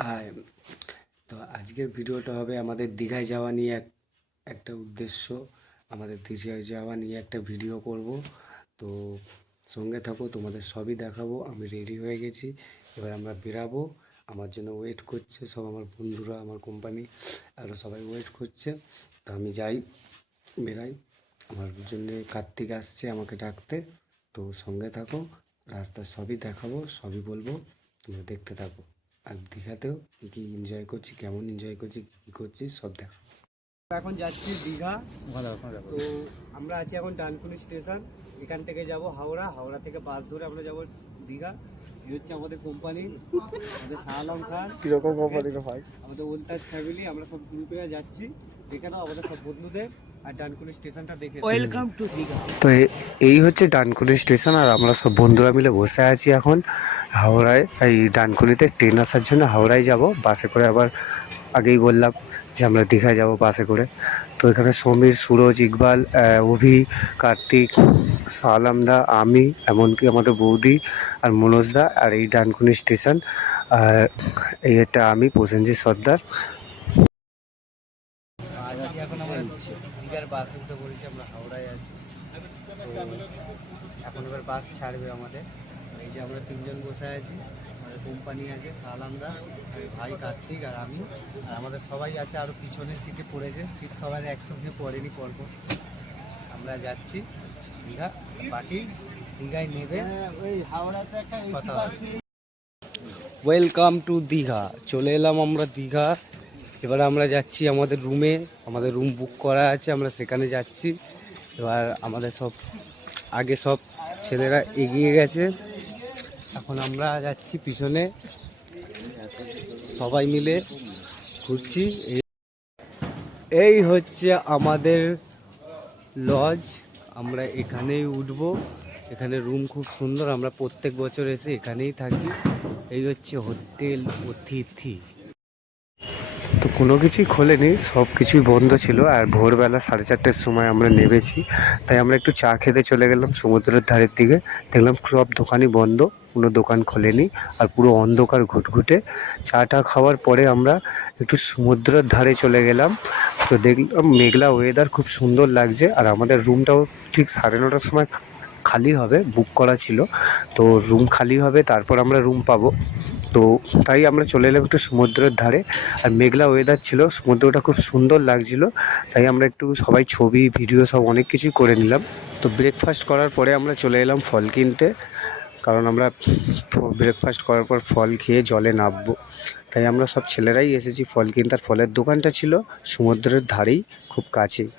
High. তো আজকের ভিডিওটা হবে আমাদের দীঘায় যাওয়া নিয়ে একটা উদ্দেশ্য। আমাদের দীঘায় যাওয়া নিয়ে একটা ভিডিও করব। তো সঙ্গে থাকো, তোমাদের সবই দেখাবো। আমি রেডি হয়ে গেছি, এবার আমরা বেরাবো। আমার জন্য ওয়েট করছে সব, আমার বন্ধুরা, আমার কোম্পানি আরও সবাই ওয়েট করছে। তো আমি যাই, বেরাই। আমার জন্য কার্তিক আসছে আমাকে ডাকতে। তো সঙ্গে থাকো, রাস্তার সবই দেখাবো, সবই বলবো, তোমরা দেখতে থাকো। আর দীঘাতেও কী কী এনজয় করছি, কেমন এনজয় করছি, কী করছি, সব দেখো। এখন যাচ্ছি দীঘা। তো আমরা আছি এখন ডানকুনি স্টেশন। এখান থেকে যাব হাওড়া, হাওড়া থেকে বাস ধরে আমরা যাব দীঘা। এই হচ্ছে আমাদের কোম্পানি, আমাদের শাহ আলম খান। কিরকম কোম্পানি ভাই? আমাদের ওলতাজ ফ্যামিলি, আমরা সব গ্রুপে যাচ্ছি। দেখে নাও আমাদের সব বন্ধুদের, আর ডানকুনি স্টেশনটা দেখে। Welcome to Digha. তো এই হচ্ছে ডানকুনি স্টেশন, আর আমরা সব বন্ধুরা মিলে বসে আছি এখন হাওড়ায়। এই ডানকুনিতে ট্রেন আসার জন্য হাওড়ায় যাব বাসে করে। আবার আগেই বললাম যে আমরা দীঘায় যাব বাসে করে। তো এখানে সমীর, সুরজ, ইকবাল, অভি, কার্তিক, সালামদা, আমি, এমনকি আমাদের বৌদি আর মনোজদা। আর এই ডানকুনি স্টেশন। আর এই একটা আমি প্রসেনজিৎ সর্দার। আজকে এখন আমরা দীঘার বাসে উঠে পড়েছি, আমরা হাওড়ায় আছি। তো এখন এবার বাস ছাড়বে আমাদের। এই যে আমরা তিনজন বসে আছি, আমাদের কোম্পানি আছে, সালামদা, ভাই কার্তিক আর আমি। আর আমাদের সবাই আছে আরও পিছনের সিটে পড়েছে, সিট সবাই একসঙ্গে পড়েনি পরপর। আমরা যাচ্ছি দীঘা, বাকি দীঘায় নেবে ওই হাওড়াতে একটা কথা। Welcome to Digha. চলে এলাম আমরা দীঘা। এবার আমরা যাচ্ছি আমাদের রুমে, আমাদের রুম বুক করা আছে, আমরা সেখানে যাচ্ছি। এবার আমাদের সব আগে সব ছেলেরা এগিয়ে গেছে, এখন আমরা যাচ্ছি পিছনে, সবাই মিলে ঘুরছি। এই হচ্ছে আমাদের লজ, আমরা এখানেই উঠবো। এখানে রুম খুব সুন্দর, আমরা প্রত্যেক বছর এসে এখানেই থাকি। এই হচ্ছে হোটেল অতিথি। তো কোনো কিছুই খোলেনি, সব কিছুই বন্ধ ছিল। আর ভোরবেলা 4:30টার সময় আমরা নেমেছি, তাই আমরা একটু চা খেতে চলে গেলাম সমুদ্রের ধারের দিকে। দেখলাম সব দোকানই বন্ধ, কোনো দোকান খোলেনি, আর পুরো অন্ধকার ঘুটঘুটে। চাটা খাওয়ার পরে আমরা একটু সমুদ্রের ধারে চলে গেলাম। তো দেখলাম মেঘলা ওয়েদার, খুব সুন্দর লাগছে। আর আমাদের রুমটাও ঠিক 9:30টার সময় খালি হবে, বুক করা ছিল। তো রুম খালি হবে, তারপর আমরা রুম পাবো। তো তাই আমরা চলে এলাম একটু সমুদ্রের ধারে। আর মেঘলা ওয়েদার ছিল, সমুদ্রটা খুব সুন্দর লাগছিল। তাই আমরা একটু সবাই ছবি, ভিডিও সব অনেক কিছুই করে নিলাম। তো ব্রেকফাস্ট করার পরে আমরা চলে এলাম ফল কিনতে, কারণ আমরা ব্রেকফাস্ট করার পর ফল খেয়ে জলে নামবো। তাই আমরা সব ছেলেরাই এসেছি ফল কিনতে। আর ফলের দোকানটা ছিল সমুদ্রের ধারেই, খুব কাছেই।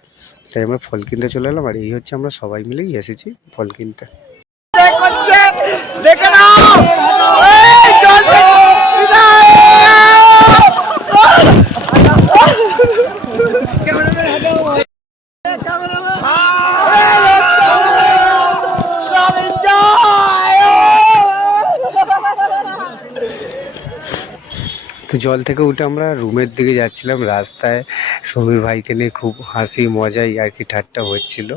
তাই আমরা ফল কিনতে চলে এলাম। আর এই হচ্ছে আমরা সবাই মিলেই এসেছি ফল কিনতে। দেখে নাও তো জল থেকে উঠে আমরা রুমের দিকে যাচ্ছিলাম। রাস্তায় সমীর ভাইকে নিয়ে খুব হাসি মজাই আর কি ঠাট্টা হচ্ছিল।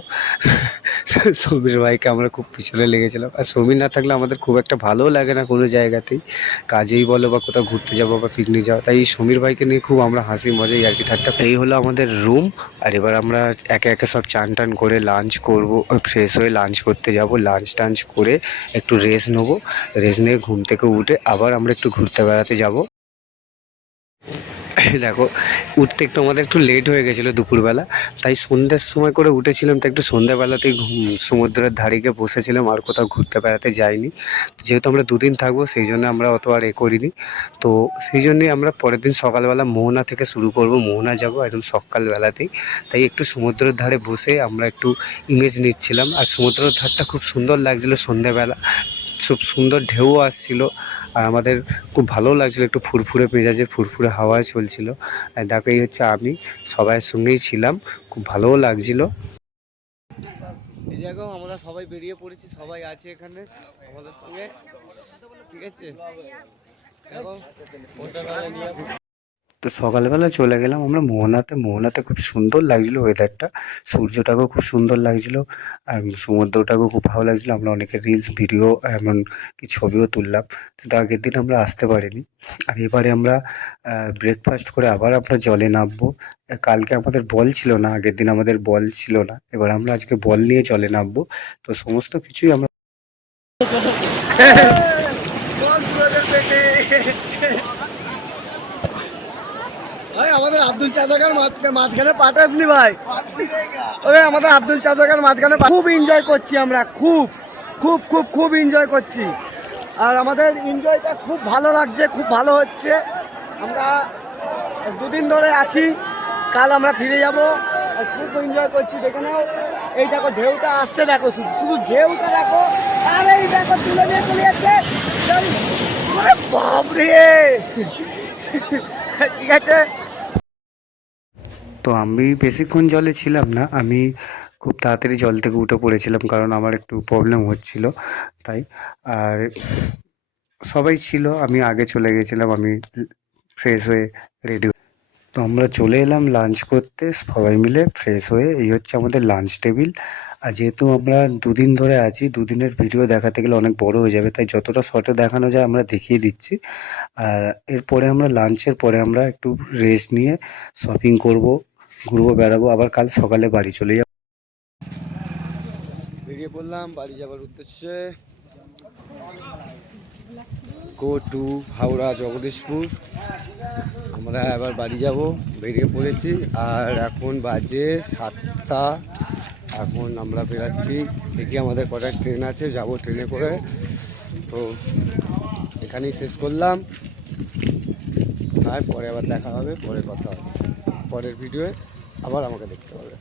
সমীর ভাইকে আমরা খুব পিছনে লেগেছিলাম। আর সমীর না থাকলে আমাদের খুব একটা ভালোও লাগে না কোনো জায়গাতেই, কাজেই বলো বা কোথাও ঘুরতে যাবো বা পিকনিক যাওয়া। তাই এই সমীর ভাইকে নিয়ে খুব আমরা হাসি মজাই আর কি ঠাট্টা। এই হলো আমাদের রুম। আর এবার আমরা একে একে সব চান টান করে লাঞ্চ করবো, ফ্রেশ হয়ে লাঞ্চ করতে যাব। লাঞ্চ টাঞ্চ করে একটু রেস্ট নেবো, রেস্ট নিয়ে ঘুম থেকে উঠে আবার আমরা একটু ঘুরতে বেড়াতে যাবো। দেখো, উঠতে একটু আমাদের একটু লেট হয়ে গেছিলো দুপুরবেলা, তাই সন্ধ্যের সময় করে উঠেছিলাম। তো একটু সন্ধ্যাবেলাতেই সমুদ্রের ধারে গিয়ে বসেছিলাম, আর কোথাও ঘুরতে বেড়াতে যাইনি। যেহেতু আমরা দুদিন থাকবো, সেই জন্য আমরা অত আর করিনি। তো সেই জন্যই আমরা পরের দিন সকালবেলা মোহনা থেকে শুরু করব, মোহনা যাব একদম সকালবেলাতেই। তাই একটু সমুদ্রের ধারে বসে আমরা একটু ইমেজ নিচ্ছিলাম। আর সমুদ্রের ধারটা খুব সুন্দর লাগছিলো সন্ধ্যাবেলা, খুব সুন্দর ঢেউ আসছিল। আর আমাদের খুব ভালো লাগছিলো, একটু ফুরফুরে মেজাজে, ফুরফুরে হাওয়ায় চলছিল। আর দেখো, এই হচ্ছে আমি, সবাইয়ের সঙ্গেই ছিলাম, খুব ভালোও লাগছিল। এই জায়গাও আমরা সবাই বেরিয়ে পড়েছি, সবাই আছে এখানে আমাদের সঙ্গে, ঠিক আছে। তো সকালবেলা চলে গেলাম আমরা মোহনাতে। মোহনাতে খুব সুন্দর লাগছিল ওয়েদারটা, সূর্যটাকেও খুব সুন্দর লাগছিল আর সমুদ্রটাকেও খুব ভালো লাগছিল। আমরা অনেকে রিলস ভিডিও এমন কি ছবিও তুললাম, কিন্তু আগের দিন আমরা আসতে পারিনি। আর এবারে আমরা ব্রেকফাস্ট করে আবার আমরা জলে নামবো। কালকে আমাদের বল ছিল না, আগের দিন আমাদের বল ছিল না, এবার আমরা আজকে বল নিয়ে জলে নামবো। তো সমস্ত কিছুই আমরা ভাই আমাদের আব্দুল চাচাকার মাঝখানে পাঠাসনি ভাই। ওরে আমাদের আব্দুল চাচাকার মাঝখানে খুব এনজয় করছি আমরা, খুব খুব খুব খুব এনজয় করছি। আর আমাদের এনজয়টা খুব ভালো লাগছে, খুব ভালো হচ্ছে। আমরা 2 দিন ধরে আছি, কাল আমরা ফিরে যাব। আর খুব এনজয় করছি। দেখে নাও, এই দেখো ঢেউটা আসছে, দেখো শুধু শুধু ঢেউটা দেখো। আর এই দেখো তুলে নিয়ে চলে যাচ্ছে। আরে বাপরে ঠিক আছে। তো আমি বেশিক্ষণ জলে ছিলাম না, আমি খুব তাড়াতাড়ি জল থেকে উঠে পড়েছিলাম, কারণ আমার একটু প্রবলেম হচ্ছিল তাই। আর সবাই ছিল, আমি আগে চলে গেছিলাম, আমি ফ্রেশ হয়ে রেডি। তো আমরা চলে এলাম লাঞ্চ করতে সবাই মিলে ফ্রেশ হয়ে। এই হচ্ছে আমাদের লাঞ্চ টেবিল। আর যেহেতু আমরা 2 দিন ধরে আছি, 2 দিনের ভিডিও দেখাতে গেলে অনেক বড় হয়ে যাবে, তাই যতটা শর্টে দেখানো যায় আমরা দেখিয়ে দিচ্ছি। আর এরপরে আমরা লাঞ্চের পরে আমরা একটু রেস্ট নিয়ে শপিং করব, ঘুরবো, বেড়াবো, আবার কাল সকালে বাড়ি চলে যাব। বেরিয়ে পড়লাম বাড়ি যাবার উদ্দেশ্যে। Go to Howrah Jagdishpur. আমরা এবার বাড়ি যাব, বেরিয়ে পড়েছি। আর এখন বাজে 7টা। এখন আমরা বেরাচ্ছি, দেখি আমাদের কটা ট্রেন আছে, যাব ট্রেনে করে। তো এখানেই শেষ করলাম। আর পরে আবার দেখা হবে, পরে কথা হবে, পরের ভিডিওয়ে আবার আমাকে দেখতে হবে।